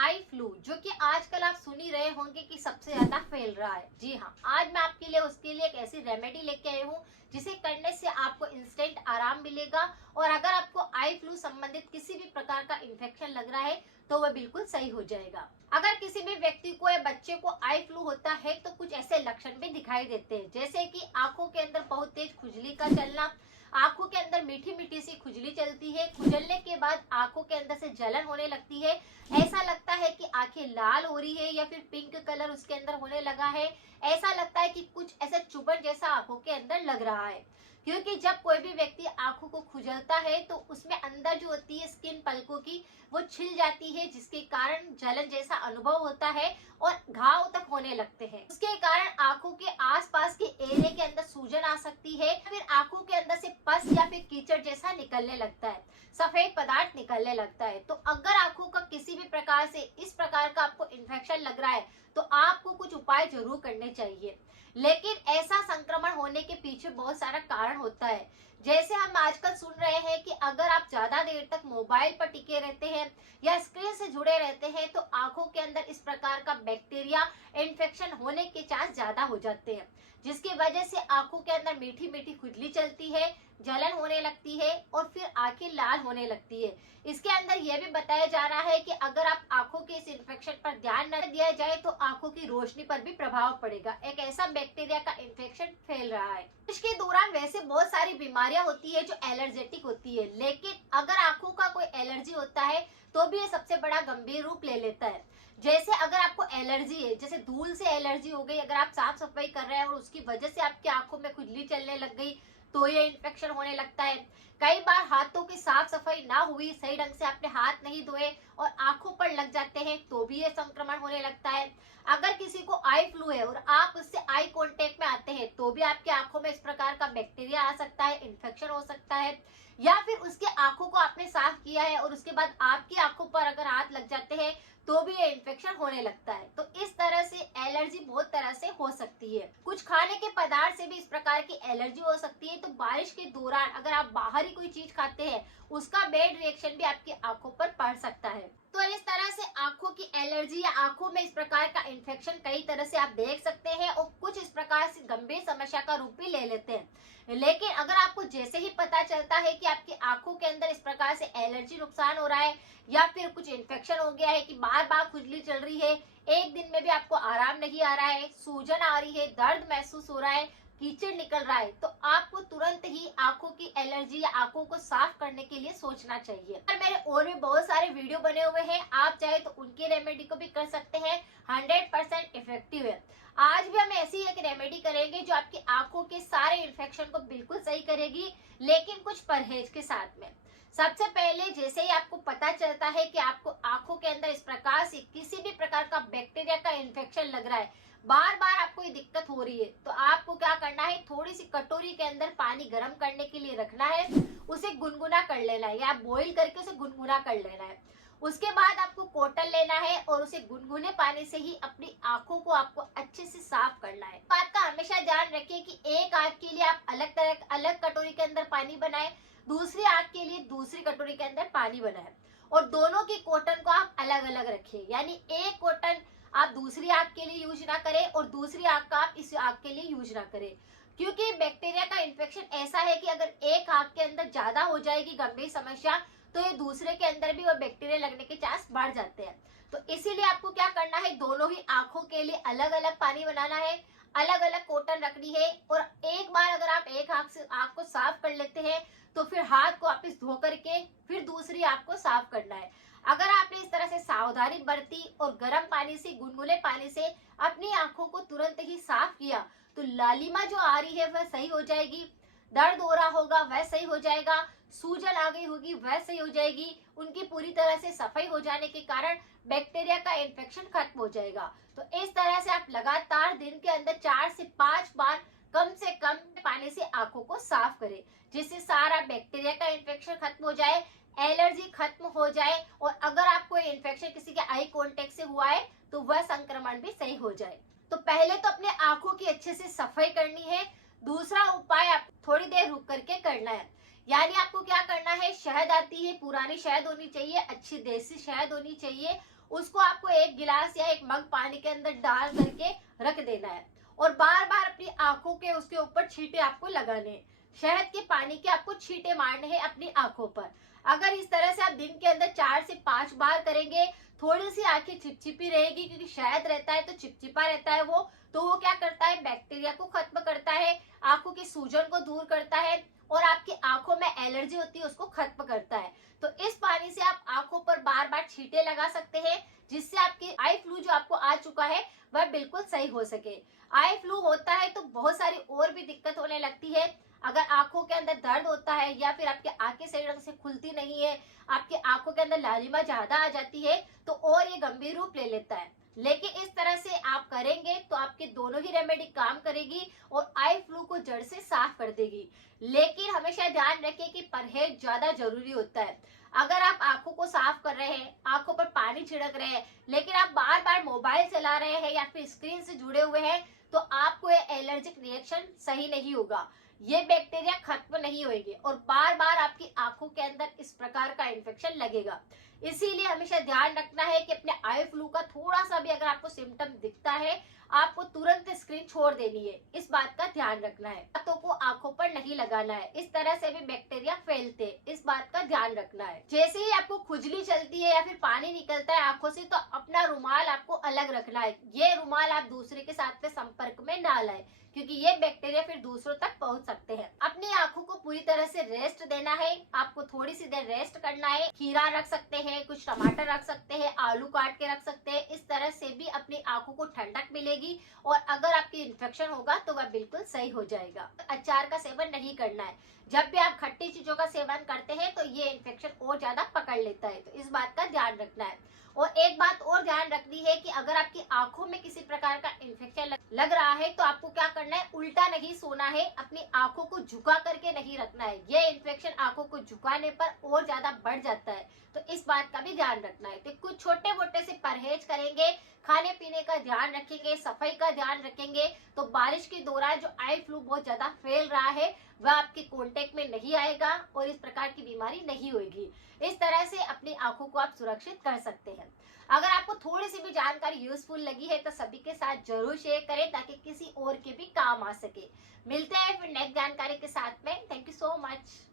Eye flu, जो कि आजकल आप सुन ही रहे होंगे कि सबसे ज्यादा फैल रहा है। जी हाँ, आज मैं आपके लिए उसके लिए एक ऐसी रेमेडी लेके आई हूँ जिसे करने से आपको इंस्टेंट आराम मिलेगा। और अगर आपको आई फ्लू संबंधित किसी भी प्रकार का इन्फेक्शन लग रहा है तो वह बिल्कुल सही हो जाएगा। अगर किसी भी व्यक्ति को या बच्चे को आई फ्लू होता है तो कुछ ऐसे लक्षण भी दिखाई देते हैं, जैसे कि आंखों के अंदर बहुत तेज खुजली का चलना, आंखों के अंदर मीठी मीठी सी खुजली चलती है, खुजलने के बाद आंखों के अंदर से जलन होने लगती है, ऐसा लगता है कि आंखें लाल हो रही है या फिर पिंक कलर उसके अंदर होने लगा है, ऐसा लगता है कि कुछ ऐसा चुभन जैसा आंखों के अंदर लग रहा है। क्योंकि जब कोई भी व्यक्ति आंखों को खुजलता है तो उसमें अंदर जो होती है स्किन पलकों की वो छिल जाती है, जिसके कारण जलन जैसा अनुभव होता है और घाव तक होने लगते हैं। उसके कारण आंखों के आसपास के एरिया के अंदर सूजन आ सकती है, फिर आंखों के अंदर से पस या फिर कीचड़ जैसा निकलने लगता है, सफेद पदार्थ निकलने लगता है। तो अगर आंखों का किसी भी प्रकार से इस प्रकार का आपको इन्फेक्शन लग रहा है तो आपको कुछ उपाय जरूर करने चाहिए। लेकिन ऐसा संक्रमण होने के पीछे बहुत सारा कारण होता है। जैसे हम आजकल सुन रहे हैं कि अगर आप ज्यादा देर तक मोबाइल पर टिके रहते हैं या स्क्रीन से जुड़े रहते हैं तो आंखों के अंदर इस प्रकार का बैक्टीरिया इन्फेक्शन होने के चांस ज्यादा हो जाते हैं, जिसकी वजह से आंखों के अंदर मीठी मीठी खुजली चलती है, जलन होने लगती है और फिर आंखें लाल होने लगती है। इसके अंदर यह भी बताया जा रहा है कि अगर आप आंखों के इस इन्फेक्शन पर ध्यान न दिया जाए तो आंखों की रोशनी पर भी प्रभाव पड़ेगा। एक ऐसा बैक्टीरिया का इन्फेक्शन फैल रहा है। इसके दौरान वैसे बहुत सारी बीमारियां होती है जो एलर्जेटिक होती है, लेकिन अगर आंखों का कोई एलर्जी होता है तो भी ये सबसे बड़ा गंभीर रूप ले लेता है। जैसे अगर आपको एलर्जी है, जैसे धूल से एलर्जी हो गई, अगर आप साफ सफाई कर रहे हैं और उसकी वजह से आपकी आंखों में खुजली चलने लग गई तो ये इन्फेक्शन होने लगता है। कई बार हाथों की साफ सफाई ना हुई, सही ढंग से आपने हाथ नहीं धोए और आंखों पर लग जाते हैं तो भी ये संक्रमण होने लगता है। अगर किसी को आई फ्लू है और आप उससे आई कांटेक्ट में आते हैं तो भी आपकी आंखों में इस प्रकार का बैक्टीरिया आ सकता है, इन्फेक्शन हो सकता है। या फिर उसके आंखों को आपने साफ किया है और उसके बाद आपकी आंखों पर अगर हाथ लग जाते हैं तो भी ये इन्फेक्शन होने लगता है। तो इस तरह से एलर्जी बहुत तरह से हो सकती है। कुछ खाने के पदार्थ से भी इस प्रकार की एलर्जी हो सकती है। तो बारिश के दौरान अगर आप बाहरी कोई चीज खाते हैं उसका बैड रिएक्शन भी आपकी आंखों पर पड़ सकता है। तो इस तरह से आंखों की एलर्जी या आंखों में इस प्रकार का इन्फेक्शन कई तरह से आप देख सकते हैं और कुछ इस प्रकार से गंभीर समस्या का रूप भी ले लेते हैं। लेकिन अगर आपको जैसे ही पता चलता है कि आपकी आंखों के अंदर इस प्रकार से एलर्जी नुकसान हो रहा है या फिर कुछ इन्फेक्शन हो गया है कि बार बार खुजली चल रही है, एक दिन में भी आपको आराम नहीं आ रहा है, सूजन आ रही है, दर्द महसूस हो रहा है, कीचड़ निकल रहा है, तो आपको तुरंत ही आंखों की एलर्जी या आंखों को साफ करने के लिए सोचना चाहिए। और मेरे और भी बहुत सारे वीडियो बने हुए हैं, आप चाहे तो उनकी रेमेडी को भी कर सकते हैं, 100% इफेक्टिव है। आज भी हम ऐसी एक रेमेडी करेंगे जो आपकी आंखों के सारे इन्फेक्शन को बिल्कुल सही करेगी, लेकिन कुछ परहेज के साथ में। सबसे पहले जैसे ही आपको पता चलता है कि आपको आंखों के अंदर इस प्रकार से किसी भी प्रकार का बैक्टीरिया का इन्फेक्शन लग रहा है, बार बार आपको ये दिक्कत हो रही है, तो आपको क्या करना है, थोड़ी सी कटोरी के अंदर पानी गर्म करने के लिए रखना है, उसे गुनगुना कर लेना है या बॉईल करके उसे गुनगुना कर लेना है। उसके बाद आपको कॉटन लेना है और उसे गुनगुने पानी से ही अपनी आंखों को आपको अच्छे से साफ करना है। बात का हमेशा ध्यान रखिए कि एक आंख के लिए आप अलग कटोरी के अंदर पानी बनाए, दूसरी आंख के लिए दूसरी कटोरी के अंदर पानी बनाए और दोनों की कॉटन को आप अलग अलग रखिए। यानी एक कॉटन आप दूसरी आंख के लिए यूज ना करें और दूसरी आंख का आप इस आंख के लिए यूज ना करें, क्योंकि बैक्टीरिया का इन्फेक्शन ऐसा है कि अगर एक आंख के अंदर ज्यादा हो जाएगी गंभीर समस्या तो ये दूसरे के अंदर भी वो बैक्टीरिया लगने के चांस बढ़ जाते हैं। तो इसीलिए आपको क्या करना है, दोनों ही आंखों के लिए अलग अलग पानी बनाना है, अलग अलग कॉटन रखनी है और एक बार अगर आप एक आंख से आंख को साफ कर लेते हैं तो फिर हाथ को वापस धो करके फिर दूसरी आंख को साफ करना है। अगर आपने इस तरह से सावधानी बरती और गर्म पानी से, गुनगुने पानी से अपनी आंखों को तुरंत ही साफ किया तो लालिमा जो आ रही है वह सही हो जाएगी, दर्द हो रहा होगा वह सही हो जाएगा, सूजन आ गई होगी वह सही हो जाएगी, उनकी पूरी तरह से सफाई हो जाने के कारण बैक्टीरिया का इन्फेक्शन खत्म हो जाएगा। तो इस तरह से आप लगातार दिन के अंदर 4 से 5 बार कम से कम पानी से आंखों को साफ करें, जिससे सारा बैक्टीरिया का इन्फेक्शन खत्म हो जाए, एलर्जी खत्म हो जाए और अगर आपको इन्फेक्शन किसी के आई कांटेक्ट से हुआ है तो वह संक्रमण भी सही हो जाए। तो पहले तो अपने आंखों की अच्छे से सफाई करनी है। दूसरा उपाय आप थोड़ी देर रुक करके करना है, यानी आपको क्या करना है, शहद आती है, पुरानी शहद होनी चाहिए, अच्छी देसी शहद होनी चाहिए, उसको आपको एक गिलास या एक मग पानी के अंदर डाल करके रख देना है और बार बार अपनी आंखों के उसके ऊपर छींटे आपको लगाने हैं। शहद के पानी के आपको छींटे मारने हैं अपनी आंखों पर। अगर इस तरह से आप दिन के अंदर 4 से 5 बार करेंगे, थोड़ी सी आंखें चिपचिपी रहेगी क्योंकि शहद रहता है तो चिपचिपा रहता है वो, तो वो क्या करता है, बैक्टीरिया को खत्म करता है, आंखों की सूजन को दूर करता है और आपकी आंखों में एलर्जी होती है उसको खत्म करता है। तो इस पानी से आप आंखों पर बार बार छींटे लगा सकते हैं, जिससे आपकी आई फ्लू जो आपको आ चुका है वह बिल्कुल सही हो सके। आई फ्लू होता है तो बहुत सारी और भी दिक्कत होने लगती है। अगर आंखों के अंदर दर्द होता है या फिर आपकी आंखें सही ढंग से खुलती नहीं है, आपकी आंखों के अंदर लालिमा ज्यादा आ जाती है, तो और ये गंभीर रूप ले लेता है। लेकिन इस तरह से आप करेंगे तो आपके दोनों ही रेमेडी काम करेगी और आई फ्लू को जड़ से साफ कर देगी। लेकिन हमेशा ध्यान रखें कि परहेज ज्यादा जरूरी होता है। अगर आप आंखों को साफ कर रहे हैं, आंखों पर पानी छिड़क रहे हैं, लेकिन आप बार बार मोबाइल चला रहे हैं या फिर स्क्रीन से जुड़े हुए हैं, तो आपको ये एलर्जिक रिएक्शन सही नहीं होगा, ये बैक्टीरिया खत्म नहीं होगी और बार बार आपकी आंखों के अंदर इस प्रकार का इन्फेक्शन लगेगा। इसीलिए हमेशा ध्यान रखना है कि अपने आई फ्लू का थोड़ा सा भी अगर आपको सिम्टम दिखता है, आपको तुरंत स्क्रीन छोड़ देनी है, इस बात का ध्यान रखना है। हाथों को आंखों पर नहीं लगाना है, इस तरह से भी बैक्टीरिया फैलते हैं, इस बात का ध्यान रखना है। जैसे ही आपको खुजली चलती है या फिर पानी निकलता है आंखों से, तो अपना रुमाल आपको अलग रखना है। ये रुमाल आप दूसरे के साथ में संपर्क में ना लाए, क्योंकि ये बैक्टीरिया फिर दूसरों तक पहुंच सकते हैं। अपनी आंखों को पूरी तरह से रेस्ट देना है, आपको थोड़ी सी देर रेस्ट करना है। खीरा रख सकते हैं, कुछ टमाटर रख सकते हैं, आलू काट के रख सकते हैं, इस तरह से भी अपनी आंखों को ठंडक मिलेगी और अगर आपकी इन्फेक्शन होगा तो वह बिल्कुल सही हो जाएगा। अचार का सेवन नहीं करना है, जब भी आप खट्टी चीजों का सेवन करते हैं तो ये इन्फेक्शन और ज्यादा पकड़ लेता है, तो इस बात का ध्यान रखना है। और एक बात और ध्यान रखनी है कि अगर आपकी आंखों में किसी प्रकार का इन्फेक्शन लग रहा है तो आपको क्या करना है, उल्टा नहीं सोना है, अपनी आंखों को झुका करके नहीं रखना है। ये इन्फेक्शन आंखों को झुकाने पर और ज्यादा बढ़ जाता है, तो इस बात का भी ध्यान रखना है। तो कुछ छोटे मोटे से परहेज करेंगे, खाने पीने का ध्यान रखेंगे, सफाई का ध्यान रखेंगे, तो बारिश के दौरान जो आई फ्लू बहुत ज्यादा फैल रहा है वह आपके कांटेक्ट में नहीं आएगा और इस प्रकार की बीमारी नहीं होगी। इस तरह से अपनी आंखों को आप सुरक्षित कर सकते हैं। अगर आपको थोड़ी सी भी जानकारी यूजफुल लगी है तो सभी के साथ जरूर शेयर करें ताकि किसी और के भी काम आ सके। मिलते हैं फिर नेक्स्ट जानकारी के साथ में। Thank you so much.